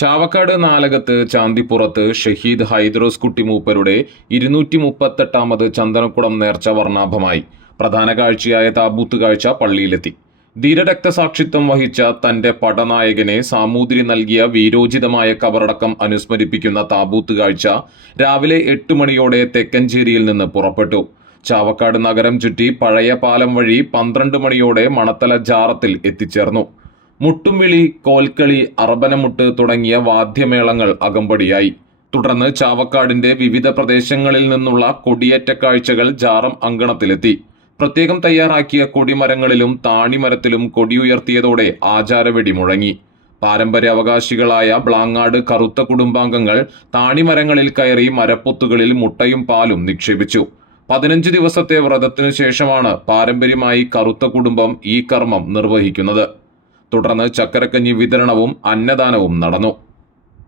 ചാവക്കാട് നാലകത്ത് ചാന്തിപ്പുറത്ത് ഷഹീദ് ഹൈദ്രോസ് കുട്ടി മൂപ്പരുടെ ഇരുന്നൂറ്റി മുപ്പത്തെട്ടാമത് ചന്ദനക്കുടം നേർച്ച വർണാഭമായി. പ്രധാന കാഴ്ചയായ താബൂത്ത് കാഴ്ച പള്ളിയിലെത്തി. ധീരരക്തസാക്ഷിത്വം വഹിച്ച തന്റെ പടനായകനെ സാമൂതിരി നൽകിയ വീരോചിതമായ കബറടക്കം അനുസ്മരിപ്പിക്കുന്ന താബൂത്ത് കാഴ്ച രാവിലെ എട്ട് മണിയോടെ തെക്കഞ്ചേരിയിൽ നിന്ന് പുറപ്പെട്ടു. ചാവക്കാട് നഗരം ചുറ്റി പഴയ പാലം വഴി പന്ത്രണ്ട് മണിയോടെ മണത്തല ജാറത്തിൽ എത്തിച്ചേർന്നു. മുട്ടുംവിളി കോൽക്കളി അറബനമുട്ട് തുടങ്ങിയ വാദ്യമേളങ്ങൾ അകമ്പടിയായി. തുടർന്ന് ചാവക്കാടിന്റെ വിവിധ പ്രദേശങ്ങളിൽ നിന്നുള്ള കൊടിയേറ്റ കാഴ്ചകൾ ജാറം അങ്കണത്തിലെത്തി. പ്രത്യേകം തയ്യാറാക്കിയ കൊടിമരങ്ങളിലും താണിമരത്തിലും കൊടിയുയർത്തിയതോടെ ആചാരവെടി മുഴങ്ങി. പാരമ്പര്യ അവകാശികളായ ബ്ലാങ്ങാട് കറുത്ത കുടുംബാംഗങ്ങൾ താണിമരങ്ങളിൽ കയറി മരപ്പൊത്തുകളിൽ മുട്ടയും പാലും നിക്ഷേപിച്ചു. പതിനഞ്ച് ദിവസത്തെ വ്രതത്തിനു ശേഷമാണ് പാരമ്പര്യമായി കറുത്ത കുടുംബം ഈ കർമ്മം നിർവഹിക്കുന്നത്. തുടർന്ന് ചക്കരക്കഞ്ഞി വിതരണവും അന്നദാനവും നടന്നു